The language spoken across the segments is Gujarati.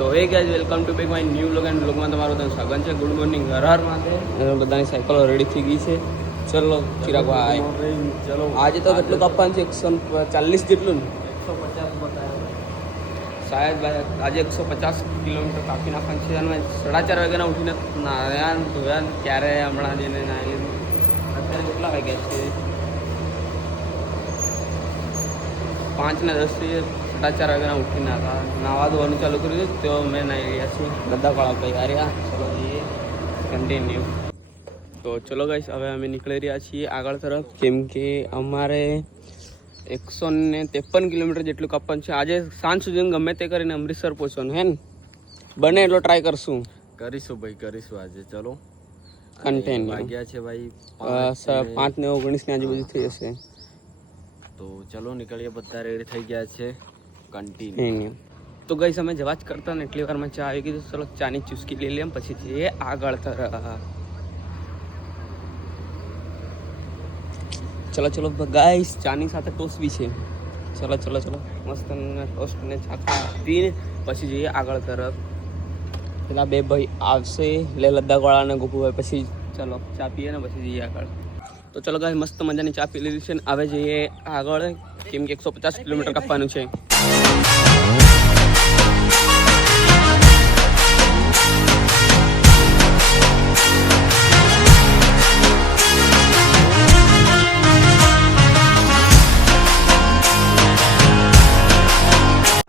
તો hey guys welcome to back my new vlog and વ્લોગમાં તમારું બધાનું સ્વાગત છે. Good morning, Har Har Mahadev. બધાની સાયકલો રેડી થઈ ગઈ છે. ચલો ચિરાગભાઈ, ચલો આજે તો કેટલું કાપવાનું છે? 140 જેટલું ને 150 બતાવ્યો. શાયદ ભાઈ આજે 150 કિલોમીટર કાપી નાખવાનું છે. અને 4:30 વાગ્યાના ઉઠીને નાયા ધોયા ક્યારે હમણાં જઈને નાહી લીધું. અત્યારે કેટલા વાગ્યા છે? 5:10 4:30 વાગ્યાના ઉઠીને નાવા ધોવાનું ચાલુ કર્યું તો મેં નાહી રહ્યા છીએ. બધા વાળા ભાઈ આર્યા. ચલો જઈએ કન્ટિન્યુ. તો ચલો ગાઈસ, હવે અમે નીકળી રહ્યા છીએ આગળ તરફ, કેમ કે અમારે 153 કિલોમીટર જેટલું કાપવાનું છે. આજે સાંજ સુધી ગમે તે કરીને અમૃતસર પહોંચવાનું હે ને, બને એટલો ટ્રાય કરશું. કરીશું ભાઈ, કરીશું આજે. ચલો કન્ટિન્યુ. વાગ્યા છે ભાઈ 5:19 ની આજુબાજુ થઈ જશે. તો ચલો નીકળીએ. બધા રેડી થઈ ગયા છે. કન્ટિન્યુ. તો ગાઈસ અમે જવા જ કરતા ને એટલી વારમાં ચા આવી ગઈ. તો ચલો ચાની ચુસ્કી લઈ લઈએ, પછી જઈએ આગળ તરફ. ચલો ચલો ગાઈસ, ચાની સાથે ટોસ્ટ બી છે. ચલો ચલો ચલો મસ્ત ટોસ્ટ ને ચા પીને પછી જઈએ આગળ તરફ. પેલા બે ભાઈ આવશે, લે લદ્દાખ વાળા ને ગોપુભાઈ. પછી ચલો ચા પીએ ને પછી જઈએ આગળ. તો ચલો ગાઈસ, મસ્ત મજાની ચા પી લીધી છે ને હવે જઈએ આગળ, કેમ કે 150 કિલોમીટર કાપવાનું છે.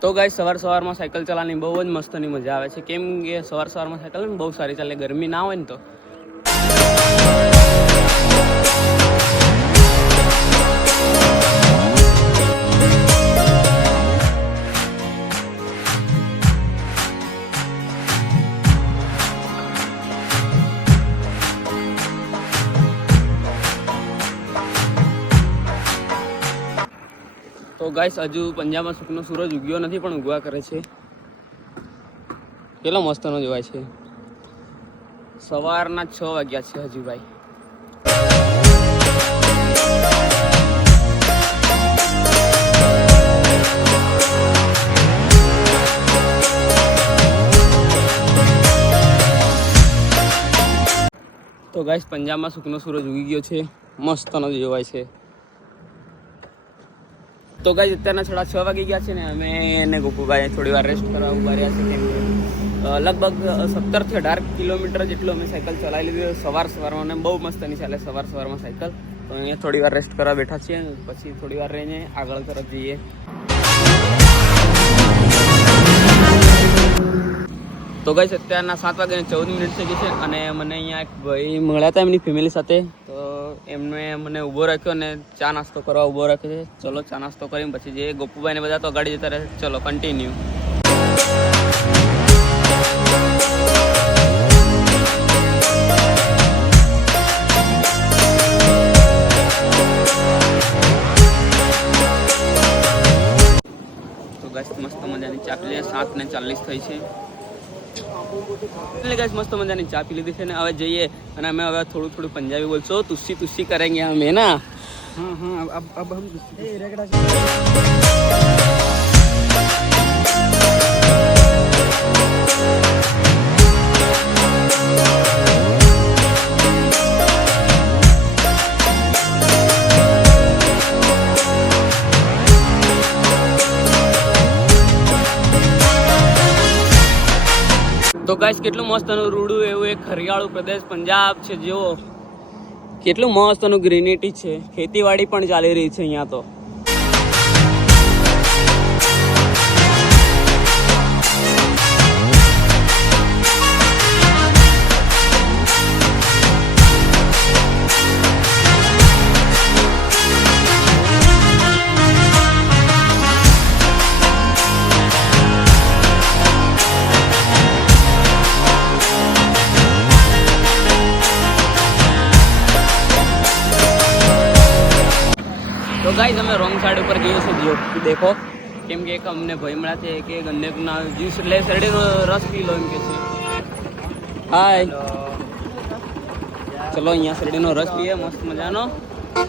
તો ગાઈસ, સવારમાં સાયકલ ચલાવવાની બહુ જ મસ્તની મજા આવે છે. કેમ કે સવારમાં સાયકલ ને બહુ સારી ચાલે, ગરમી ના હોય ને તો. તો ગાઈસ, હજુ પંજાબમાં સુખનો સૂરજ ઉગ્યો નથી, પણ ઉગવા કરે છે. કેટલો મસ્તનો જોવાય છે. સવારના 6 વાગ્યા છે હજુ ભાઈ. તો ગાઈસ, પંજાબમાં સુખનો સૂરજ ઉગી ગયો છે. મસ્તનો જોવાય છે. તો ગાઈસ, અત્યારના 6:30 વાગી ગયા છે ને અમે એને ગોપુભાઈ થોડી વાર રેસ્ટ કરવા ઉભા રહ્યા છે. કેમ કે લગભગ 17 થી 18 કિલોમીટર જેટલું અમે સાયકલ ચલાવી લીધી સવારમાં. અને બહુ મસ્તની ચાલે સવારમાં સાયકલ. તો અહીંયા થોડી વાર રેસ્ટ કરવા બેઠા છીએ, પછી થોડી વાર રહીને આગળ તરફ જઈએ. તો ગાઈસ, અત્યારના 7:14 થઈ ગઈ છે અને મને અહીંયા એક ભાઈ મળ્યા હતા એમની ફેમિલી સાથે. તો એમને મને ઊભો રાખ્યો અને ચા નાસ્તો કરવા ઊભો રાખ્યો છે. ચલો ચા નાસ્તો કરીને પછી જે ગોપુભાઈ ને બધા તો ગાડી જતા રહે. ચલો કન્ટિન્યુ. તો ગાઈસ, મસ્ત મજાની ચા પી લઈએ. 7:40 થઈ છે એટલે ગાઈસ, મસ્ત મજાની ચા પી લીધી છે ને હવે જઈએ. અને અમે હવે થોડું પંજાબી બોલશો. તુસ્સી તુસ્સી કરેંગે हम है ना. हाँ अब हम તો ગાઈસ, કેટલું મસ્તનું રૂડું એવું એક હરિયાળું પ્રદેશ પંજાબ છે. જેવો કેટલું મસ્તનું ગ્રીનિટી છે. ખેતીવાડી પણ ચાલી રહી છે અહીંયા તો. તો ગાઈસ, અમે રોંગ સાઈડ ઉપર જઈએ છીએ. દેખો, કેમ કે એક અમને ભાઈ મળ્યા છે કે ગન્નેના જ્યુસ એટલે શેરડીનો રસ પી લો એમ કે છે. હાય, ચલો અહીંયા શેરડીનો રસ પીએ મસ્ત મજાનો.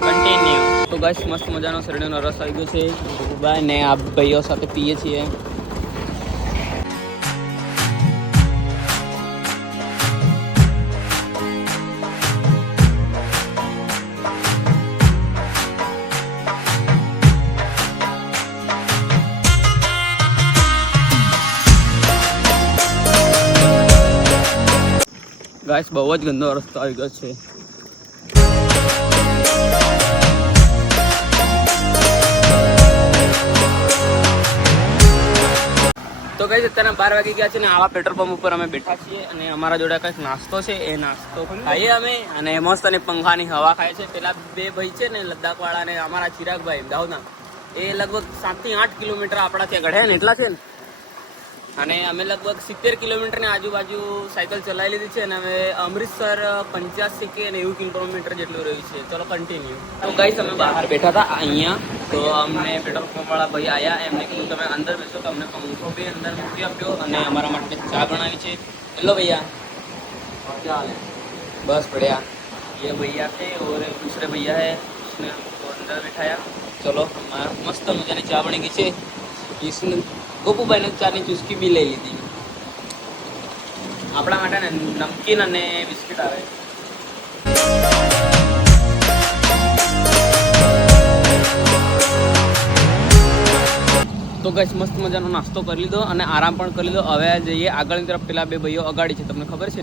કન્ટિન્યુ. તો ગાઈસ, મસ્ત મજાનો શેરડીનો રસ આવી ગયો છે. ગોપુભાઈ ને આ ભાઈઓ સાથે પીએ છીએ. ગાઈસ બહુ જ ગંદો રસ્તો આવી ગયો છે. તો ગાઈસ અત્યારે 12 વાગી ગયા છે ને આવા પેટ્રોલ પંપ ઉપર અમે બેઠા છીએ અને અમારા જોડે કંઈક નાસ્તો છે. એ નાસ્તો ખાઈએ અમે અને મસ્ત અને પંખાની હવા ખાય છે. પેલા બે ભાઈ છે ને લદ્દાખ વાળા ને અમારા ચિરાગભાઈ દાહોદના, એ લગભગ 7 થી 8 કિલોમીટર આપણા ત્યાં ગઢે ને એટલા છે ને. અને અમે લગભગ 70 કિલોમીટરની આજુબાજુ સાયકલ ચલાવી લીધી છે અને હવે અમૃતસર 85 કે 90 કિલોમીટર જેટલું રહ્યું છે. ચલો કન્ટિન્યુ. તો ગાઈસ અમે બહાર બેઠા હતા અહીંયા, તો અમને પેટ્રોલ પંપ વાળા ભાઈ આવ્યા. એમને કીધું તમે અંદર બેસો, તો અમને પંખો બી અંદર મૂકી આપ્યો અને અમારા માટે ચા બનાવી છે. હેલો ભૈયા, क्या हाल है? बस बढ़िया. ये भैया थे और दूसरे भैया है, उसने हमको अंदर बिठाया. चलो मस्त मजाની ચા બની ગઈ છે. इसने ગોપુભાઈને ચાની ચુસ્કી બી લઈ લીધી. આપણા માટે ને નમકીન અને બિસ્કિટ આવે. તો ગાઈસ મસ્ત મજાનો નાસ્તો કરી લીધો અને આરામ પણ કરી લીધો. હવે જઈએ આગળની તરફ. પેલા બે ભાઈઓ અગાડી છે, તમને ખબર છે.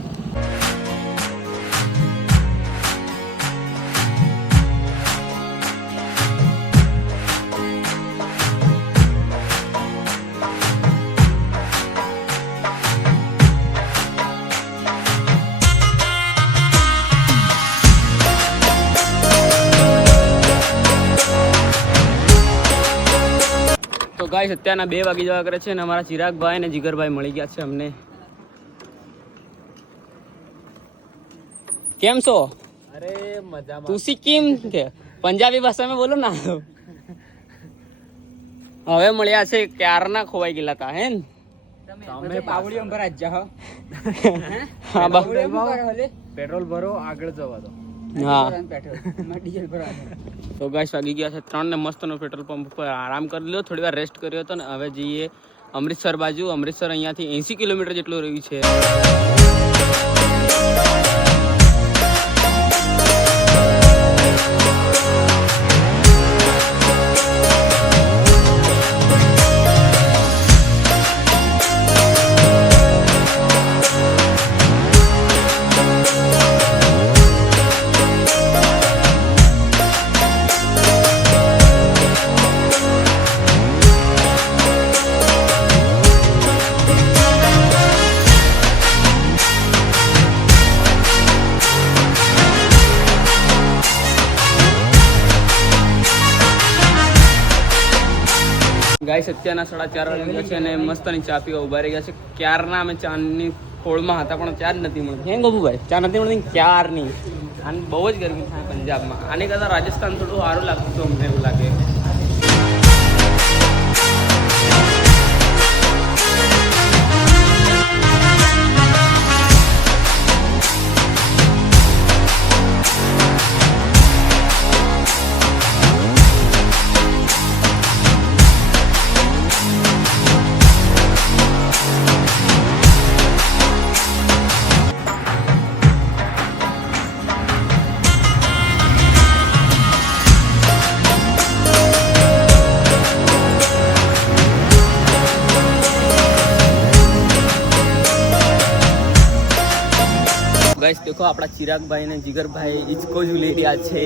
તો ગાઈસ અત્યારના 2 વાગી જવા કરે છે અને અમારા ચિરાગભાઈ અને જીગરભાઈ મળી ગયા છે અમને. કેમ છો? અરે મજામાં. તું સિક્કિમ કે પંજાબી ભાષામાં બોલો ના. હવે મળ્યા છે, ક્યારના ખોવાઈ ગયેલા હતા હે ને. તમે પાવડી અંબર આજ જા. હા બા પેટ્રોલ ભરો, આગળ જવા દો. હા. ડીઝલ ભરા. તો ગાઈસ વાગી ગયા છે 3 ને મસ્તનો પેટ્રોલ પંપ પર આરામ કરી લીધો, થોડી વાર રેસ્ટ કર્યો હતો ને હવે જઈએ અમૃતસર બાજુ. અમૃતસર અહીંયાથી 80 કિલોમીટર જેટલું રહ્યું છે. ગાઈસ અત્યારના 4:30 વાગી ગયા છે અને મસ્તની ચા પીવા ઉભા રહી ગયા છે. ક્યારના અમે ચાની ખોળમાં હતા પણ ચા જ નથી મળતી. હે ગોપુભાઈ, ચા નથી મળતી ક્યારની. અને બહુ જ ગરમી થાય પંજાબમાં. આની કરતાં રાજસ્થાન થોડું સારું લાગતું હતું અમને, એવું લાગે. ગાઈસ દેખો આપણા ચિરાગભાઈ ને જીગરભાઈ હિચકો ઝૂલી રહ્યા છે.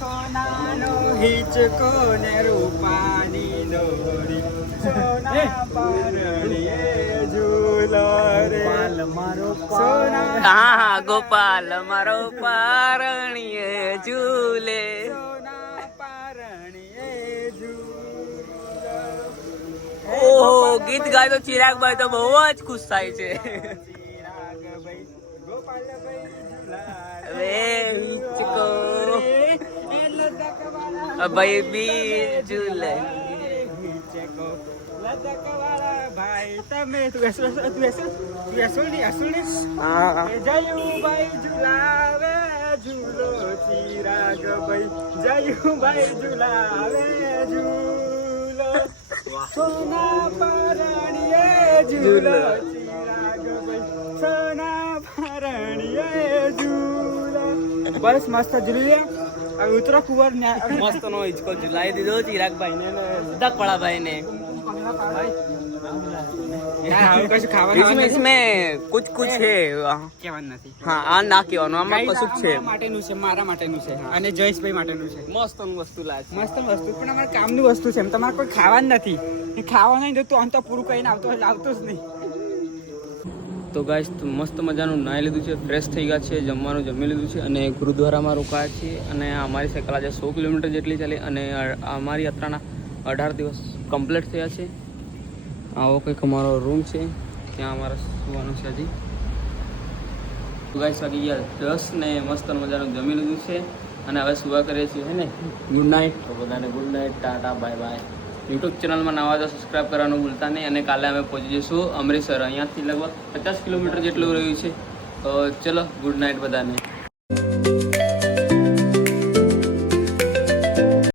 સોનાનો હિચકો ને રૂપાની દોરી, સોના પારણીએ ઝૂલો રે મારો સોના. હા ગોપાલ મારો પારણીએ ઝૂલે. સોના પારણીએ ઝૂલો. ઓહો, ગીત ગાય તો ચિરાગભાઈ તો બહુ જ ખુશ થાય છે. ચિરાગભાઈ ગોપાલભાઈ ઝૂલા રે હિચકો ભાઈ બી ઝૂલે. હિચકો લદકવાળા ભાઈ તમે તું અસુલ હા જયુભાઈ ઝુલાવે ઝૂલો. ચિરાગભાઈ જયુભાઈ ઝુલાવે ઝૂલો. સોના પારણીએ ઝૂલો. ચિરાગભાઈ સોના પારણીએ ઝૂલો. બસ મસ્ત ઝૂલીએ. હવે ઉતરો કુંવર. મસ્ત નો હિચકો ઝુલાઈ દીધો ચિરાગભાઈ ને લદ્દાખ વાળા ભાઈ ને. इसमें कुछ कुछ है કહેવાનું નથી હા આ ના કહેવાનું આમાં Guys, કશું આ છે મારા માટેનું છે મારા માટેનું છે અને જયેશભાઈ માટેનું છે મસ્ત વસ્તુ લાગે મસ્ત વસ્તુ પણ અમારે કામની વસ્તુ છે એમ તમારે કોઈ ખાવાનું નથી એ ખાવાનું નહીં તો તું આમ તો પૂરું કરીને આવતો હોય લાવતો જ નહીં તો ગાઈસ મસ્ત મજાનું નાહી લીધું છે ફ્રેશ થઈ ગયા છે જમવાનું જમી લીધું છે અને ગુરુદ્વારામાં રોકાયા છીએ અને અમારી સાયકલ આજે 100 કિલોમીટર જેટલી ચાલી અને અમારી યાત્રાના 18 દિવસ કમ્પ્લીટ થયા છે આવો કંઈક અમારો રૂમ છે ત્યાં અમારે સુવાનું છે હજી તો ગાઈસ વાગી ગયા 10 ને મસ્ત મજાનું જમી લીધું છે અને હવે સુવા કરીએ છીએ હે ને ગુડ નાઇટ તો બધાને good night, Tata, bye bye. YouTube ચેનલમાં નવા તો સબસ્ક્રાઈબ કરવાનું ભૂલતા નહીં અને કાલે અમે પહોંચી જઈશું અમૃતસર અહીંયાથી લગભગ 50 કિલોમીટર જેટલું રહ્યું છે તો ચલો ગુડ નાઇટ બધાને.